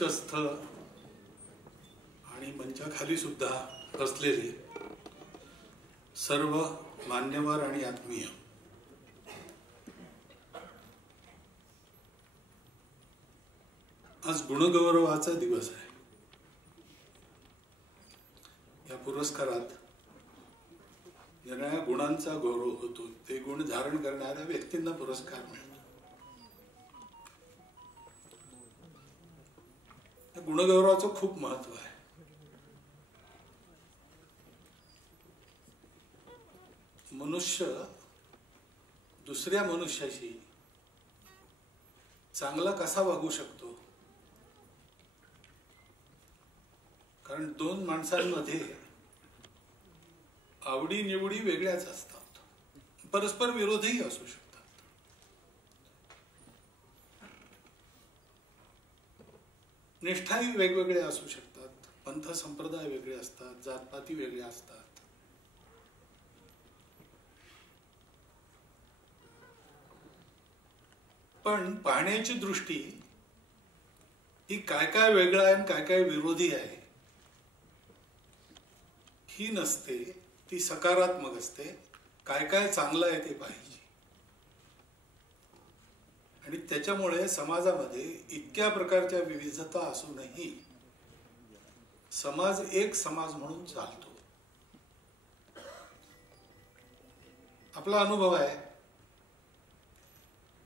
मंचस्थ आणि मंचाखाली सुद्धा बसलेले सर्व मान्यवर आणि आत्मीय, आज गुणगौरवाचा दिवस आहे. या पुरस्कारात निराळ्या गुणांचा गौरव होतो. ते गुण धारण करणाऱ्या व्यक्तींना पुरस्कार मिळतो. गुणगौरवाचं खूप महत्व आहे. मनुष्य दुसऱ्या मनुष्याशी चांगला कसा वागू शकतो, कारण दोन माणसांमध्ये आवडी निवडी वेगळ्याच असतात, परस्पर विरोधही असू शकतात. निष्ठाही वेगवेगळे असू शकतात, पंथ संप्रदाय वेगळे असतात, जातपाती वेगळे असतात. पण पाहण्याची दृष्टी ही काय काय वेगळं आहे आणि काय काय विरोधी आहे ही नसते, ती सकारात्मक असते. काय काय चांगलं आहे ते पाहिजे. आणि त्याच्यामुळे समाजामध्ये इतक्या प्रकारच्या विविधता असूनही समाज एक समाज म्हणून चालतो. आपला अनुभव आहे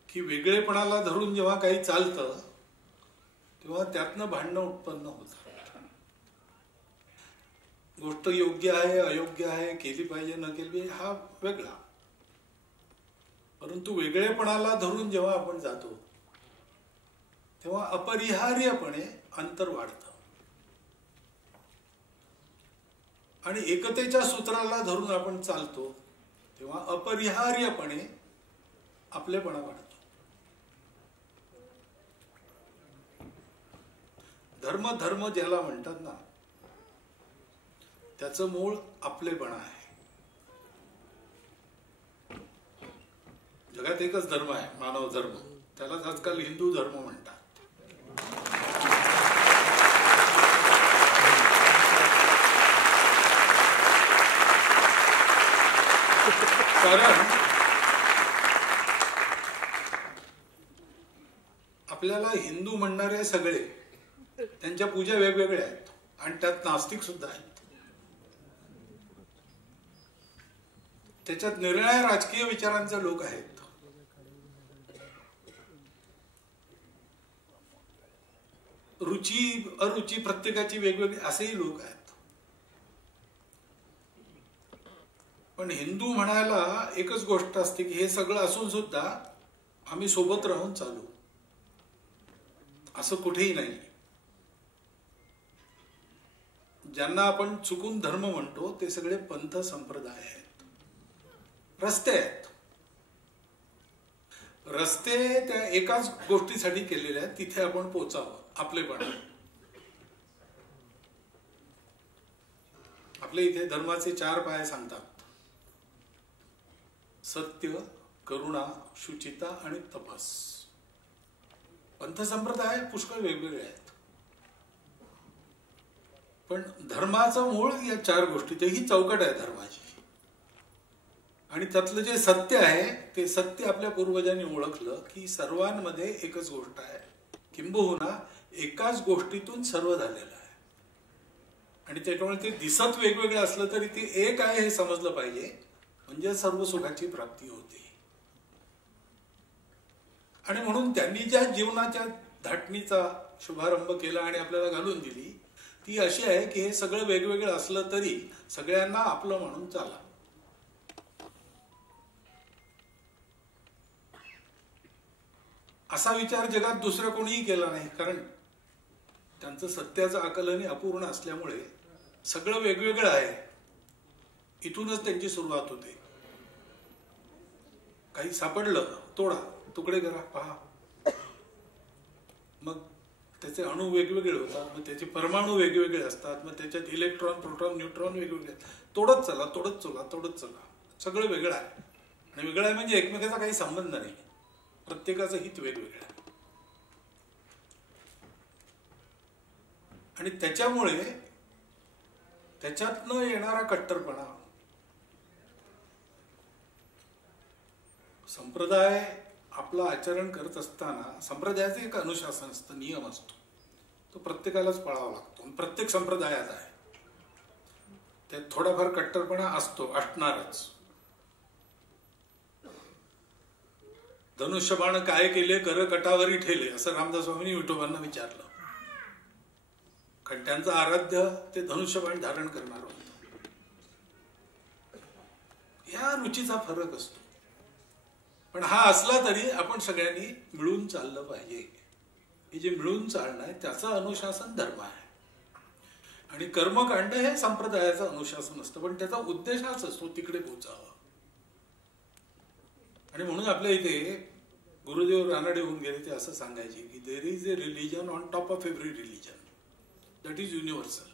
की वेगळेपणाला धरून जेव्हा काही चालतं तेव्हा त्यातनं भांडणं उत्पन्न होतात. गोष्ट योग्य आहे अयोग्य आहे, केली पाहिजे न केली पाहिजे हा वेगळा, परंतु वेगळेपणाला धरून जेव्हा आपण जातो तेव्हा अपरिहार्यपणे अंतर वाढतं आणि एकतेच्या सूत्राला धरून आपण चालतो तेव्हा अपरिहार्यपणे आपलेपणा वाढतो. धर्म धर्म ज्याला म्हणतात ना, त्याचं मूळ आपलेपणा आहे. जगात एकच धर्म आहे, मानव धर्म. त्यालाच आजकाल हिंदू धर्म म्हणतात. कारण आपल्याला हिंदू म्हणणारे सगळे त्यांच्या पूजा वेगवेगळ्या आहेत आणि त्यात नास्तिक सुद्धा आहेत. त्याच्यात निरनिराळ्या राजकीय विचारांचे लोक आहेत. रुची अरुची प्रत्येकाची वेगवेगळी असेही लोक आहेत. पण हिंदू म्हणायला एकच गोष्ट असते की हे सगळं असून सुद्धा आम्ही सोबत राहून चालू, असं कुठेही नाही. ज्यांना आपण चुकून धर्म म्हणतो ते सगळे पंथ संप्रदाय आहेत, रस्ते आहेत. रस्ते त्या एकाच गोष्टीसाठी केलेले आहेत, तिथे आपण पोचावं. आपलेपणा. आपल्या इथे धर्माचे 4 पाय सांगतात: सत्य, करुणा, शुचिता आणि तपस. पंथ संप्रदाय पुष्कळ वेगवेगळे आहेत, पण धर्माचं मूळ या 4 गोष्टी. ही चौकट आहे धर्माची. आणि त्यातलं जे सत्य आहे ते सत्य आपल्या पूर्वजांनी ओळखलं की सर्वांमध्ये एकच गोष्ट आहे, किंबहुना एकाच गोष्टीतून सर्व झालेलं आहे. आणि त्याच्यामुळे ते दिसत वेगवेगळे असलं तरी ते एक आहे हे समजलं पाहिजे, म्हणजे सर्व सुखाची प्राप्ती होते. आणि म्हणून त्यांनी ज्या जीवनाच्या धाटणीचा शुभारंभ केला आणि आपल्याला घालून दिली ती अशी आहे की हे सगळं वेगवेगळं असलं तरी सगळ्यांना आपलं म्हणून चाला. असा विचार जगात दुसरं कोणीही केला नाही, कारण त्यांचं सत्याचं आकलन अपूर्ण असल्यामुळे सगळं वेगवेगळं आहे. इथूनच त्यांची सुरुवात होते. काही सापडलं तोडा, तुकडे करा, पहा. मग त्याचे अणू वेगवेगळे होतात, मग त्याचे परमाणू वेगवेगळे असतात, मग त्याच्यात इलेक्ट्रॉन प्रोटॉन न्यूट्रॉन वेगवेगळे. तोडत चला तोडत चला तोडत चला. सगळं वेगळं आहे. आणि वेगळं आहे म्हणजे एकमेकाचा काही संबंध नाही, प्रत्येकाचं हित वेगवेगळं आहे. आणि त्याच्यामुळे त्याच्यातनं येणारा कट्टरपणा, संप्रदाय आपलं आचरण करत असताना संप्रदायाचं एक अनुशासन असतं, नियम असतो, तो प्रत्येकालाच पाळावा लागतो. प्रत्येक संप्रदायात आहे, त्यात थोडाफार कट्टरपणा असतो, असणारच. धनुष्यबाण काय केले कर कटावरी ठेले, असं रामदास स्वामींनी विठोबांना विचारलं. खंट्यांचं आराध्य ते धनुष्यबाण धारण करणार होतं. या रुचीचा फरक असतो. पण हा असला तरी आपण सगळ्यांनी मिळून चाललं पाहिजे. हे जे मिळून चालणं आहे त्याचं अनुशासन धर्म आहे. आणि कर्मकांड हे संप्रदायाचं अनुशासन असतं, पण त्याचा उद्देश हाच असतो, तिकडे पोचावं. आणि म्हणून आपल्या इथे गुरुदेव रानडे होऊन गेले, ते असं सांगायचे की there is a religion on top of every religion, that is universal.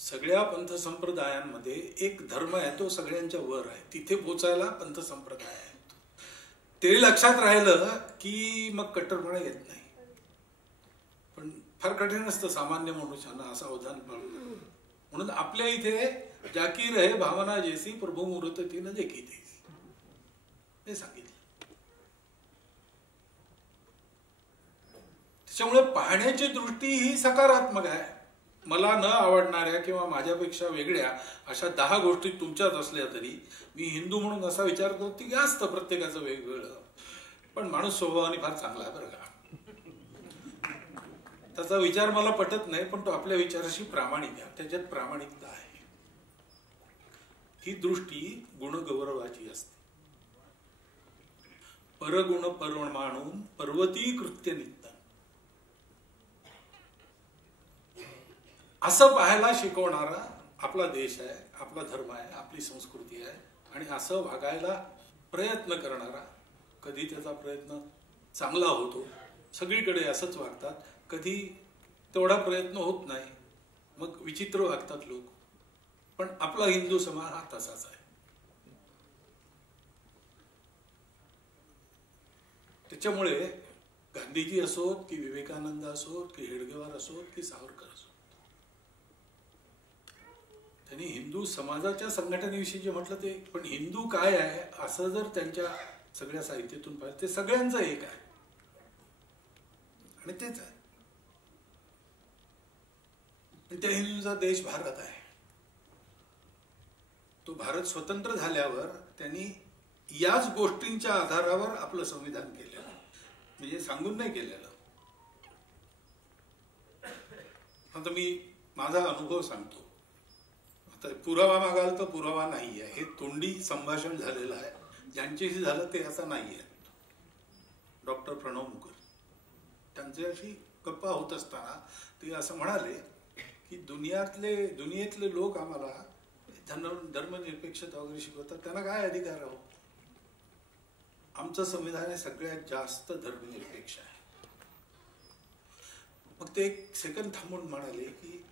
सगळ्या पंथ संप्रदायांमध्ये एक धर्म आहे, तो सगळ्यांच्या वर आहे. तिथे पोचायला पंथ संप्रदाय आहे. ते लक्षात राहिलं की मग कट्टरपणा येत नाही. पण फार कठीण असतं सामान्य मनुष्यानं असं अवधान पाळणं. म्हणून आपल्या इथे जाकी रहे भावना जैसी प्रभू मूर्त तीन देखी तेसी, हे सांगितलं. त्याच्यामुळे पाहण्याची दृष्टी ही सकारात्मक आहे. मला न आवडणाऱ्या किंवा माझ्यापेक्षा वेगळ्या अशा 10 गोष्टी तुमच्यात असल्या तरी मी हिंदू म्हणून असा विचार करतो की असतं प्रत्येकाचं वेगवेगळं. पण माणूस स्वभावाने फार चांगला आहे बरं का. त्याचा विचार मला पटत नाही, पण तो आपल्या विचाराशी प्रामाणिक आहे, त्याच्यात प्रामाणिकता आहे. ही दृष्टी गुणगौरवाची असते. परगुण परमाणून पर्वती कृत्य नित्य, असं पाहायला शिकवणारा आपला देश आहे, आपला धर्म आहे, आपली संस्कृती आहे. आणि असं वागायला प्रयत्न करणारा, कधी त्याचा प्रयत्न चांगला होतो, सगळीकडे असंच वागतात, कधी तेवढा प्रयत्न होत नाही, मग विचित्र वागतात लोक. पण आपला हिंदू समाज हा तसाच आहे. त्याच्यामुळे गांधीजी असोत की विवेकानंद असोत की हेडगेवार असोत की सावरकर असोत, त्यांनी हिंदू समाजाच्या संघटनेविषयी जे म्हटलं ते, पण हिंदू काय आहे असं जर त्यांच्या सगळ्या साहित्यातून पाहिलं, ते सगळ्यांचं एक आहे आणि तेच आहे. त्या हिंदूंचा देश भारत आहे. तो भारत स्वतंत्र झाल्यावर त्यांनी याच गोष्टींच्या आधारावर आपलं संविधान केलेलं, म्हणजे सांगून नाही केलेलं. आता मी माझा अनुभव सांगतो. आता पुरावा मागाल तर पुरावा नाही आहे, हे तोंडी संभाषण झालेलं आहे. ज्यांच्याशी झालं ते असं नाही आहे. डॉक्टर प्रणव मुखर्जी, त्यांच्याशी गप्पा होत असताना ते असं म्हणाले की दुनियेतले लोक आम्हाला धर्मनिरपेक्षता वगैरे शिकवतात, त्यांना काय अधिकार आहे? आमचं संविधान हे सगळ्यात जास्त धर्मनिरपेक्ष आहे. मग ते एक सेकंद थांबून म्हणाले की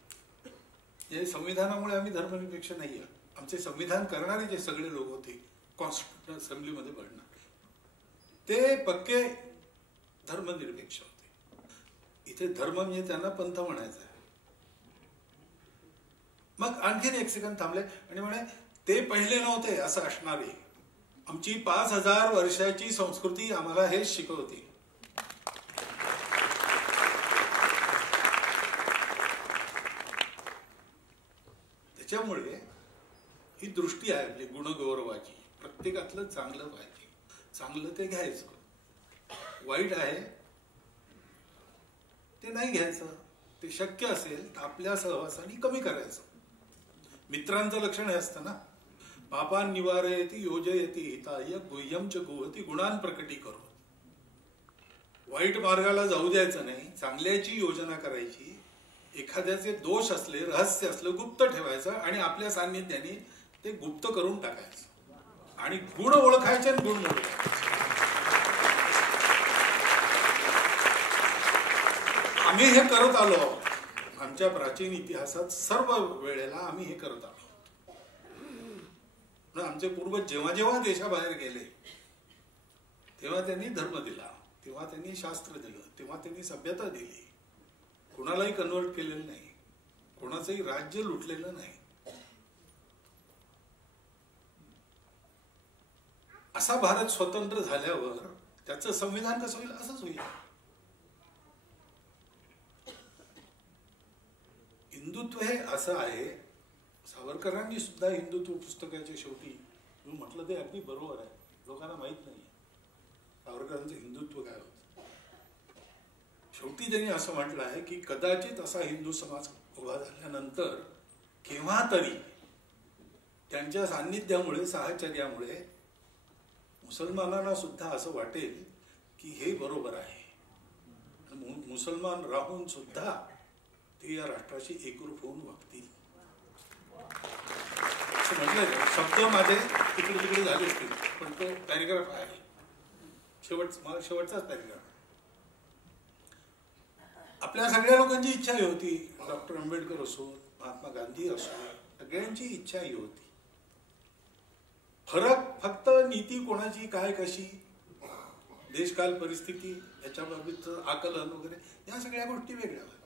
या संविधानामुळे आम्ही धर्मनिरपेक्ष नाही आहे. आमचे संविधान करणारे जे सगळे लोक होते कॉन्स्टिट्यूशन असेंब्लीमध्ये पडणार, ते पक्के धर्मनिरपेक्ष होते. इथे धर्म म्हणजे त्यांना पंथ म्हणायचा आहे. मग आणखीन एक सेकंद थांबले आणि म्हणे ते पहिले नव्हते असं असणारे. आमची 5000 वर्षाची संस्कृती आम्हाला हेच शिकवते. त्याच्यामुळे ही दृष्टी आहे आपली गुणगौरवाची. प्रत्येकातलं चांगलं पाहिजे, चांगलं ते घ्यायचं, वाईट आहे ते नाही घ्यायचं. ते शक्य असेल तर आपल्या सहवासाने कमी करायचं. मित्रांचं लक्षण हे असतं ना, पापान निवारयति योजयति हिताय गुह्यम च गुहति गुणान प्रकटी करो. वाईट मार्गाला जाऊ द्यायचं नाही, चांगल्याची योजना करायची. एखाद्याचे दोष असले, रहस्य असलं गुप्त ठेवायचं आणि आपल्या सान्निध्याने ते गुप्त करून टाकायचं. आणि गुण ओळखायचे आणि गुण ओळखायचे. आम्ही हे करत आलो आहोत. आमच्या प्राचीन इतिहासात सर्व वेळेला आम्ही हे करत आलो. आमचे पूर्वज जेव्हा जेव्हा देशाबाहेर गेले तेव्हा त्यांनी धर्म दिला, तेव्हा त्यांनी शास्त्र दिलं, तेव्हा त्यांनी सभ्यता दिली. कुणालाही कन्वर्ट केलेलं नाही, कोणाचंही राज्य लुटलेलं नाही. असा भारत स्वतंत्र झाल्यावर त्याचं संविधान कसं होईल? असंच होईल. हिंदुत्व हे असं आहे. सावरकरांनी सुद्धा हिंदुत्व पुस्तकाच्या शेवटी म्हटलं ते अगदी बरोबर आहे. लोकांना माहित नाही सावरकरांचं हिंदुत्व काय होतं. शेवटी त्यांनी असं म्हटलं आहे की कदाचित असा हिंदू समाज उभा झाल्यानंतर केव्हा तरी त्यांच्या सान्निध्यामुळे, साहचर्यामुळे मुसलमानांना सुद्धा असं वाटेल की हे बरोबर आहे. मुसलमान राहून सुद्धा ते या राष्ट्राशी एकरूप होऊन वागतील असं म्हटलं. शब्द माझे तिकडे तिकडे झाले असतील, पण तो पॅरेग्राफ आहे, शेवटचाच पॅरेग्राफ. आपल्या सगळ्या लोकांची इच्छा ही होती, डॉक्टर आंबेडकर असो, महात्मा गांधी असो, सगळ्यांची इच्छा ही होती. फरक फक्त नीती कोणाची काय कशी, देशकाल परिस्थिती याच्याबाबतचं आकलन वगैरे, या सगळ्या गोष्टी वेगळ्या होत्या.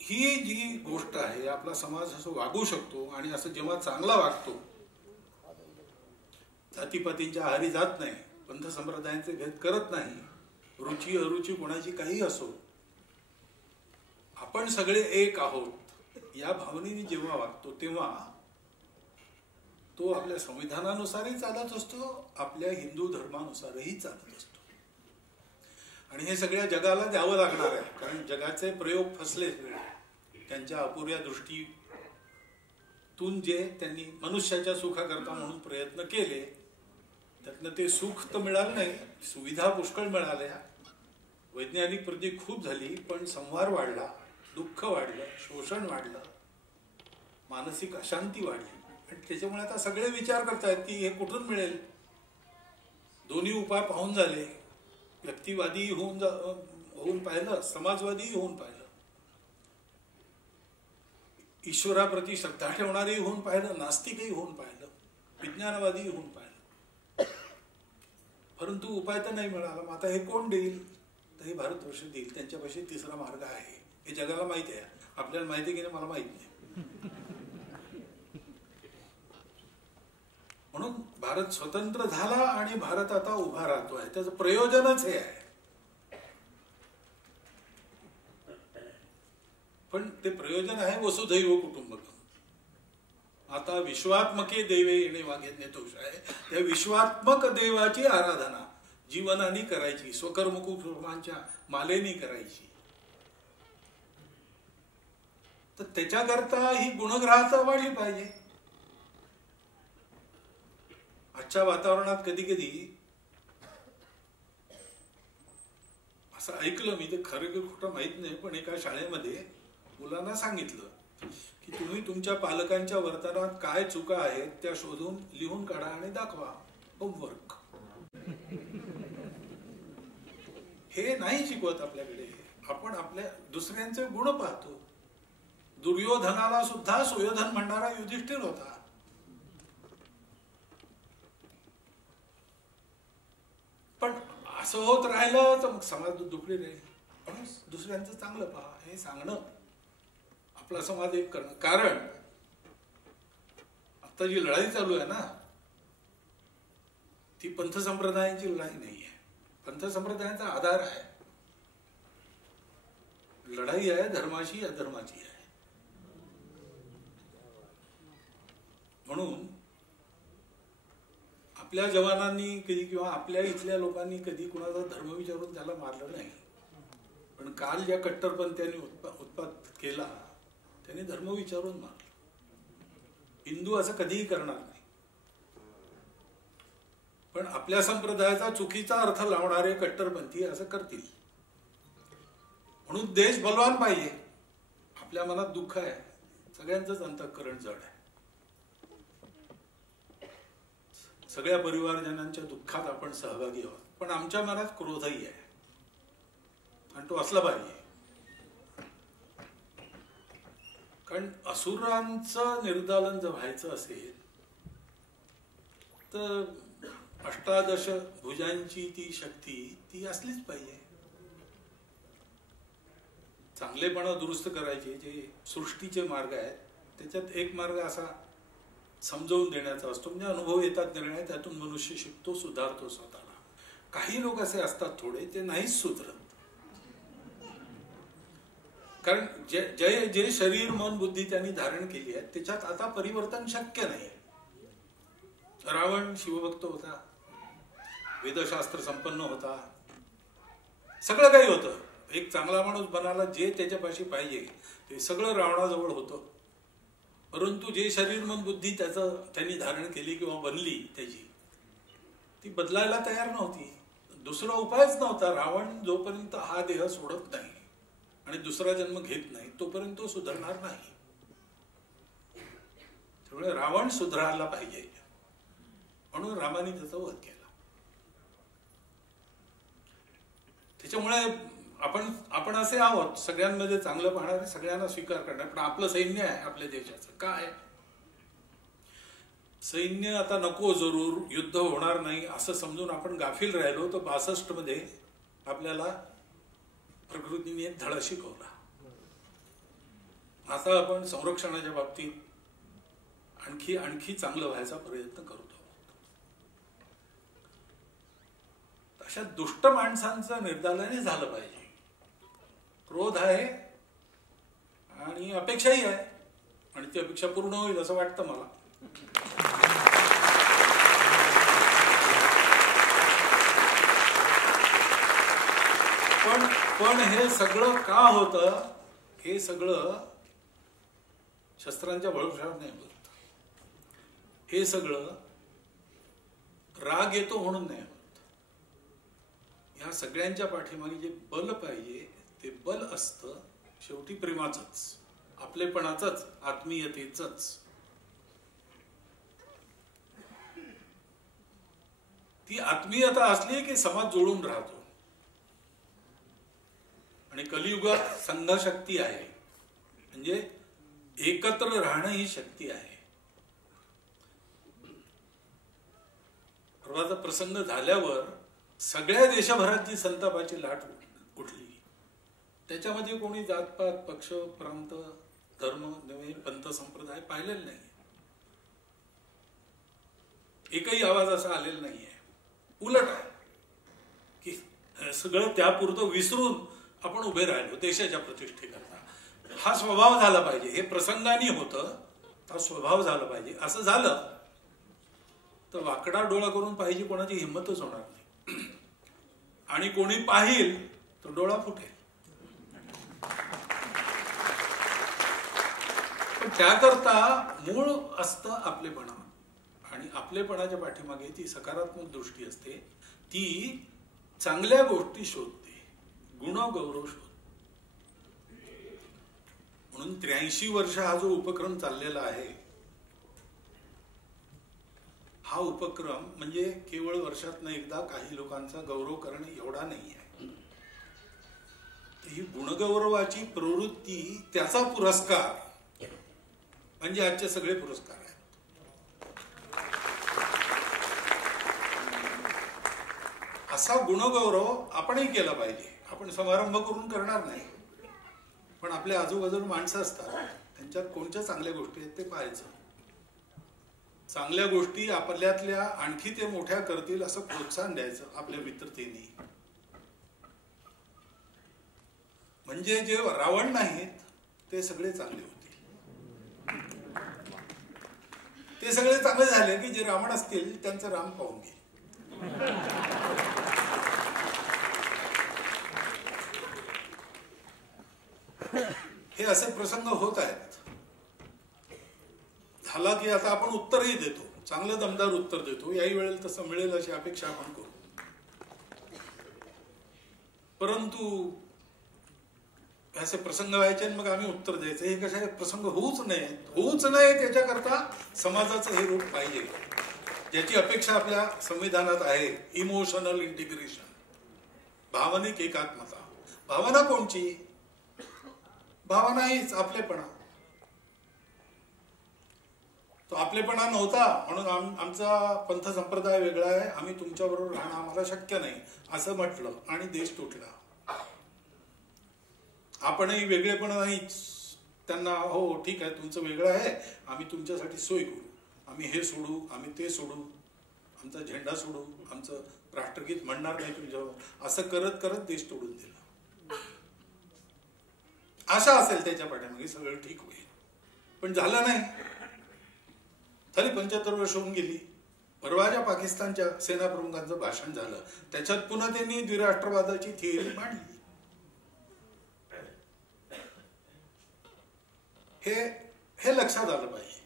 ही जी गोष्ट आहे, आपला समाज असं वागू शकतो आणि असं जेव्हा चांगला वागतो, जातीपातींच्या आहारी जात नाही, पंथ संप्रदायांचे भेद करत नाही, रुची अरुची कोणाची काही असो, आपण सगळे एक आहोत या भावनेने जेव्हा वागतो तेव्हा तो आपल्या संविधानानुसारही चालत असतो, आपल्या हिंदू धर्मानुसारही चालत असतो. आणि हे सगळ्या जगाला द्यावं लागणार आहे, कारण जगाचे प्रयोग फसले. त्यांच्या अपुऱ्या दृष्टीतून जे त्यांनी मनुष्याच्या सुखाकरता म्हणून प्रयत्न केले, त्यातनं ते सुख तर मिळालं नाही, सुविधा पुष्कळ मिळाल्या, वैज्ञानिक प्रगती खूप झाली, पण संहार वाढला, दुःख वाढलं, शोषण वाढलं, मानसिक अशांती वाढली. आणि त्याच्यामुळे आता सगळे विचार करतायत की हे कुठून मिळेल. दोन्ही उपाय पाहून झाले, व्यक्तिवादी होऊन पाहिलं, समाजवादी होऊन पाहिलं, ईश्वराप्रती श्रद्धा ठेवणारेही होऊन पाहिलं, नास्तिकही होऊन पाहिलं, विज्ञानवादी होऊन पाहिलं, परंतु उपाय तर नाही मिळाला. मग आता हे कोण देईल? तर हे भारतवर्ष देईल. त्यांच्यापाशी तिसरा मार्ग आहे, हे जगाला माहिती आहे. आपल्याला माहिती की नाही मला माहित नाही. म्हणून भारत स्वतंत्र झाला आणि भारत आता उभा राहतोय, त्याचं प्रयोजनच हे आहे. पण ते प्रयोजन आहे वसुधैव कुटुंबकम. आता विश्वात्मके देवे येणे वाघेने तोष आहे. त्या विश्वात्मक देवाची आराधना जीवनाने करायची, स्वकर्मकुटुंबांच्या मालेनी करायची. तर त्याच्याकरता ही गुणग्राहता वाढली पाहिजे. आजच्या वातावरणात कधी कधी असं ऐकलं मी, ते खरं की खोटं माहित नाही, पण एका शाळेमध्ये मुलांना सांगितलं की तुम्ही तुमच्या पालकांच्या वर्तनात काय चुका आहेत त्या शोधून लिहून काढा आणि दाखवा, होमवर्क. हे नाही शिकवत आपल्याकडे. आपण आपल्या दुसऱ्यांचे गुण पाहतो. दुर्योधनाला सुद्धा सुयोधन म्हणणारा युधिष्ठिर होता. पण असं होत राहिलं तर मग समाज दुखली राहील. म्हणून दुसऱ्यांचं चांगलं पहा हे सांगणं, आपला समाज एक करणं. कारण आता जी लढाई चालू आहे ना, ती पंथ संप्रदायांची लढाई नाहीये. पंथ संप्रदायांचा आधार आहे, लढाई आहे धर्माची अधर्माची आहे. म्हणून आपल्या जवानांनी कधी किंवा आपल्या इथल्या लोकांनी कधी कुणाचा धर्म विचारून त्याला मारलं नाही. पण काल ज्या कट्टरपंथीयांनी उत्पात केला त्याने धर्म विचारून मारलं. हिंदू असं कधीही करणार नाही. पण आपल्या संप्रदायाचा चुकीचा अर्थ लावणारे कट्टरपंथी असं करतील. म्हणून देश बलवान पाहिजे. आपल्या मनात दुःख आहे, सगळ्यांचंच अंतःकरण जड आहे. सगळ्या परिवारजनांच्या दुःखात आपण सहभागी आहोत, पण आमच्या मनात क्रोधही आहे आणि तो असला पाहिजे. कारण असुरांचं निर्दालन जर व्हायचं असेल तर 18 भुजांची ती शक्ती ती असलीच पाहिजे. चांगलेपणा दुरुस्त करायचे जे सृष्टीचे मार्ग आहेत, त्याच्यात एक मार्ग असा समजावून देण्याचा असतो, म्हणजे अनुभव येतात निर्णय, त्यातून मनुष्य शिकतो, सुधारतो स्वतःला. काही लोक असे असतात थोडे, ते नाहीच सुधरत. कारण जे शरीर मन बुद्धी त्यांनी धारण केली आहे त्याच्यात आता परिवर्तन शक्य नाही. रावण शिवभक्त होता, वेदशास्त्र संपन्न होता, सगळं काही होतं. एक चांगला माणूस बनायला जे त्याच्यापाशी पाहिजे ते सगळं रावणाजवळ होतं. परंतु जे शरीर मन बुद्धी त्यांनी धारण केली किंवा बनली त्याची, ती बदलायला तयार नव्हती. दुसरा उपायच नव्हता. रावण जोपर्यंत हा देह सोडत नाही आणि दुसरा जन्म घेत नाही तोपर्यंत तो सुधारणार नाही. त्यामुळे रावण सुधारायला पाहिजे म्हणून रामाने त्याचा वध केला. त्याच्यामुळे आपण असे आहोत, सगळ्यांमध्ये चांगलं पाहणारे, सगळ्यांना स्वीकार करणार. पण आपलं सैन्य आहे आपल्या देशाचं काय, सैन्य आता नको, जरूर युद्ध होणार नाही असं समजून आपण गाफील राहिलो तर 62 मध्ये आपल्याला प्रकृतीने एक धडा शिकवला. आता आपण संरक्षणाच्या बाबतीत आणखी चांगलं व्हायचा प्रयत्न करतो. अशा दुष्ट माणसांचं निर्दाल्याने झालं पाहिजे. क्रोध आहे आणि अपेक्षाही आहे आणि ती अपेक्षा पूर्ण होईल असं वाटतं मला. पण हे सगळं का होतं, हे सगळं शस्त्रांच्या भरवशावर नाही होत. हे सगळं राग येतो म्हणून नाही होत. ह्या सगळ्यांच्या पाठीमागे जे बल पाहिजे ते बल असतं शेवटी प्रेमाचंच, आपलेपणाचंच, आत्मीयतेचंच. ती आत्मीयता असली की समाज जोडून राहतो. आणि कलियुगात संघशक्ती आहे, म्हणजे एकत्र राहणं ही शक्ती आहे. परवाचा प्रसंग झाल्यावर सगळ्या देशभरात जी संतापाची लाट उठली, त्याच्यामध्ये कोणी जातपात पक्ष प्रांत धर्म नव्हे पंथ संप्रदाय पाहिलेला नाही. एकही आवाज असा आलेला नाहीये. उलट आहे की सगळं त्यापुरतं विसरून आपण उभे राहिलो देशाच्या प्रतिष्ठेकरता. हा स्वभाव झाला पाहिजे. हे प्रसंगाने होतं, हा स्वभाव झाला पाहिजे. असं झालं तर वाकडा डोळा करून पाहिजे कोणाची हिंमतच होणार नाही. आणि कोणी पाहिल तर डोळा फुटेल. पण त्याकरता मूळ असतं आपलेपणा. आणि आपलेपणाच्या पाठीमागे ती सकारात्मक दृष्टी असते. ती चांगल्या गोष्टी शोधते, गुणगौरव शोधते. म्हणून 83 वर्ष हा जो उपक्रम चाललेला आहे, हा उपक्रम म्हणजे केवळ वर्षातनं एकदा काही लोकांचा गौरव करणे एवढा नाही आहे. ही गुणगौरवाची प्रवृत्ती, त्याचा पुरस्कार म्हणजे आजचे सगळे पुरस्कार आहेत. असा गुणगौरव आपणही केला पाहिजे. आपण समारंभ करून करणार नाही, पण आपल्या आजूबाजूला माणसं असतात, त्यांच्यात कोणत्या चांगल्या गोष्टी आहेत ते पाहायचं. चांगल्या गोष्टी आपल्यातल्या आणखी ते मोठ्या करतील असं प्रोत्साहन द्यायचं आपल्या मित्रतेने. म्हणजे जे रावण नाहीत ते सगळे चांगले होते. ते सगळे चांगले झाले की जे रावण असतील त्यांचं राम पाहून घे. हे असे प्रसंग होत आहेत. झाला की आता आपण उत्तरही देतो, चांगलं दमदार उत्तर देतो. याही वेळेला तसं मिळेल अशी अपेक्षा आपण करू. परंतु असे प्रसंग व्हायचे मग आम्ही उत्तर द्यायचं, हे कशा प्रसंग होऊच नये त्याच्याकरता समाजाचं हे रूप पाहिजे, ज्याची अपेक्षा आपल्या संविधानात आहे. इमोशनल इंटिग्रेशन, भावनिक एकात्मता. भावना कोणची? भावना हीच आपलेपणा. तो आपलेपणा नव्हता म्हणून आमचा पंथ संप्रदाय वेगळा आहे, आम्ही तुमच्याबरोबर राहणं आम्हाला शक्य नाही असं म्हटलं आणि देश तुटला. आपणही वेगळेपण नाहीच. त्यांना हो ठीक आहे तुमचं वेगळं आहे, आम्ही तुमच्यासाठी सोय करू, आम्ही हे सोडू, आम्ही ते सोडू, आमचा झेंडा सोडू, आमचं राष्ट्रगीत म्हणणार नाही तुमच्यावर, असं करत करत देश तोडून दिला. आशा असेल त्याच्या पाठीमागे सगळं ठीक होईल, पण झालं नाही. झाली 75 वर्ष होऊन गेली. परवाच्या पाकिस्तानच्या सेनाप्रमुखांचं भाषण झालं, त्याच्यात पुन्हा त्यांनी द्विराष्ट्रवादाची थिअरी मांडली. हे लक्षात आलं पाहिजे.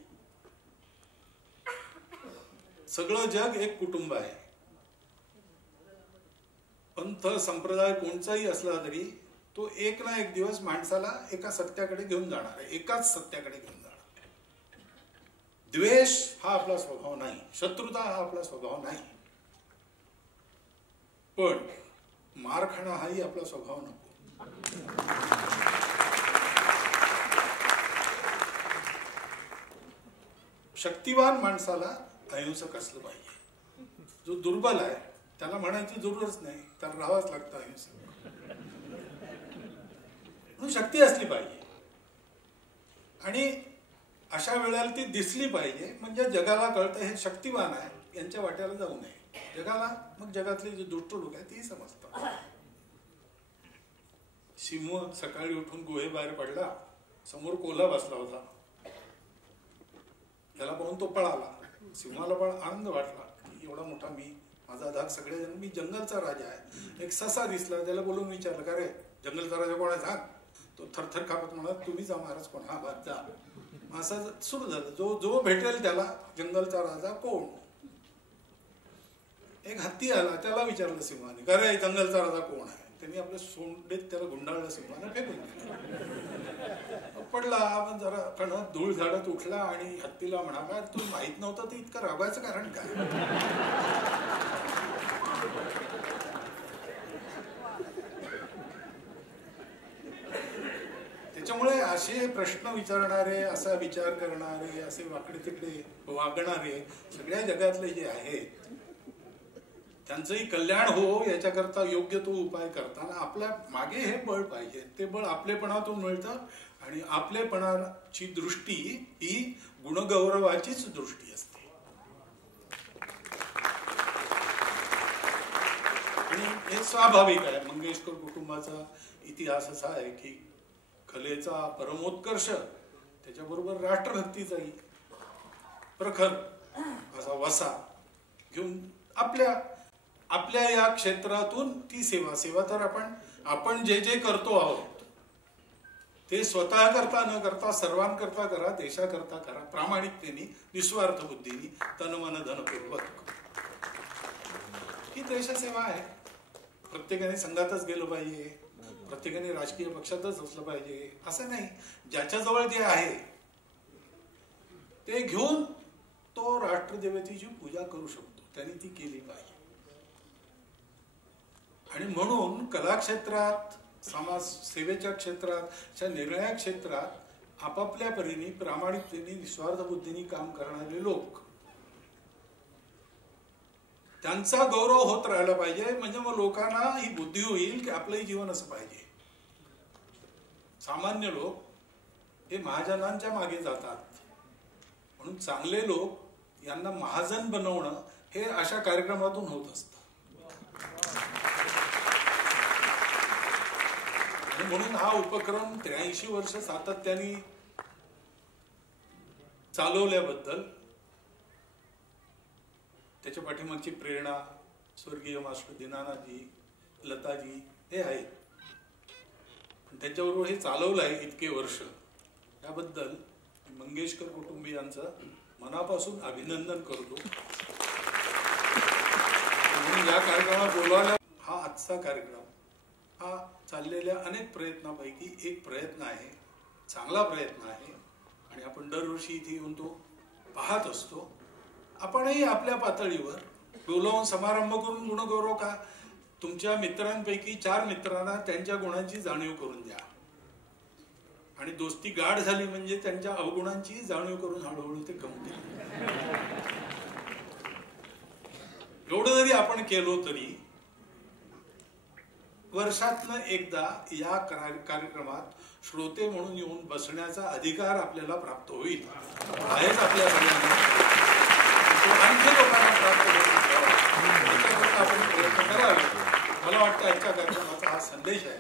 सगळं जग एक कुटुंब आहे. पंथ संप्रदाय कोणताही असला तरी तो एक ना एक दिवस माणसाला एका सत्याकडे घेऊन जाणार आहे, एकाच सत्याकडे घेऊन जाणार आहे. द्वेष हा आपला स्वभाव नाही, शत्रुता हा आपला स्वभाव नाही, पण मार खाणं हाही आपला स्वभाव नको. शक्तिवान माणसाला अहिंसक असलं पाहिजे. जो दुर्बल आहे त्याला म्हणायची जरूरच नाही, त्याला राहावंच लागतं अहिंसक. म्हणून शक्ती असली पाहिजे आणि अशा वेळेला ती दिसली पाहिजे, म्हणजे जगाला कळतं हे शक्तिवान आहे, यांच्या वाट्याला जाऊ नये. जगाला मग जगातले जे दुष्ट लोक आहेत तेही समजतात. सिंह सकाळी उठून गुहेबाहेर पडला, समोर कोल्हा बसला होता, त्याला पाहून तो पळाला. सिंहाला पण आनंद वाटला की एवढा मोठा मी, माझा धाक सगळेजण, मी जंगलचा राजा आहे. एक ससा दिसला, त्याला बोलून विचारलं का रे जंगलचा राजा कोण आहे सांग. तो थरथर कापत म्हणत तुम्ही जा महाराज. कोण? हा बात जा. असं सुरू झालं. जो भेटेल त्याला जंगलचा राजा कोण. एक हत्ती आला, त्याला विचारलं सिंहाने का रे जंगलचा राजा कोण आहे. त्यांनी आपल्या सोंडेत त्याला गुंडाळलं, सिंहाने फेकून दिलं. पडला, पण जरा कणत धूळ झाडत उठला आणि हत्तीला म्हणाला तू माहित नव्हतं तर इतकं रागायचं कारण काय. त्याच्यामुळे असे प्रश्न विचारणारे, असा विचार करणारे, असे वाकडे तिकडे वागणारे सगळ्या जगातले जे आहेत त्यांचंही कल्याण हो याच्याकरता योग्य तो उपाय करताना आपल्या मागे हे बळ पाहिजे. ते बळ आपलेपणातून मिळतं आणि आपलेपणाची दृष्टी ही गुणगौरवाचीच दृष्टी असते. आणि हे स्वाभाविक आहे. मंगेशकर कुटुंबाचा इतिहास असा आहे की कलेचा परमोत्कर्ष, त्याच्याबरोबर राष्ट्रभक्तीचाही प्रखर असा वसा घेऊन आपल्या या क्षेत्रातून ती सेवा तर आपण जे करतो आहोत ते स्वतः करता न करता सर्वांकरता करा, देशाकरता करा, प्रामाणिकतेने, निस्वार्थ बुद्धीने, तन मन धन पूर्वक. ही देशसेवा आहे. प्रत्येकाने संघातच गेलं पाहिजे, प्रत्येकाने राजकीय पक्षातच असलं पाहिजे असं नाही. ज्याच्याजवळ जे आहे ते घेऊन तो राष्ट्रदेवतेची पूजा करू शकतो, त्यांनी ती केली पाहिजे. आणि म्हणून कला क्षेत्रात, समाज सेवेच्या क्षेत्रात, निर्णया क्षेत्रात आपापल्या परीने प्रामाणिकतेने निस्वार्थ बुद्धीने काम करणारे लोक, त्यांचा गौरव होत राहिला पाहिजे. म्हणजे मग लोकांना ही बुद्धी होईल की आपलंही जीवन असं पाहिजे. सामान्य लोक हे महाजनांच्या मागे जातात, म्हणून चांगले लोक यांना महाजन बनवणं हे अशा कार्यक्रमातून होत असतं. म्हणून हा उपक्रम 83 वर्ष सातत्याने चालवल्याबद्दल त्याच्या पाठीमागची प्रेरणा स्वर्गीय मास्टर दीनानाथजी, लताजी हे आहेत. त्यांच्याबरोबर हे चालवलं आहे इतके वर्ष, याबद्दल मंगेशकर कुटुंबियांचं मनापासून अभिनंदन करतो. म्हणून या कार्यक्रमात बोलवायला हा आजचा कार्यक्रम हा चाललेल्या अनेक प्रयत्नापैकी एक प्रयत्न आहे, चांगला प्रयत्न आहे. आणि आपण दरवर्षी इथे येऊन तो पाहत असतो. आपणही आपल्या पातळीवर बोलावून समारंभ करून गुणगौरव का, तुमच्या मित्रांपैकी 4 मित्रांना त्यांच्या गुणांची जाणीव करून द्या आणि दोस्ती गाढ झाली म्हणजे त्यांच्या अवगुणांची जाणीव करून हळूहळू ते कमी केले. एवढं जरी आपण केलो तरी वर्षातनं एकदा या कार्यक्रमात श्रोते म्हणून येऊन बसण्याचा अधिकार आपल्याला प्राप्त होईल. आहेच आपल्या सगळ्यांना, आणखी लोकांना प्राप्त होईल आपण प्रयत्न करावे. मला वाटतं आजच्या कार्यक्रमाचा हा संदेश आहे,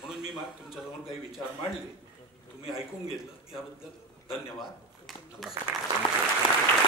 म्हणून मी तुमच्यासमोर काही विचार मांडले, तुम्ही ऐकून घेतलं, याबद्दल धन्यवाद. नमस्कार.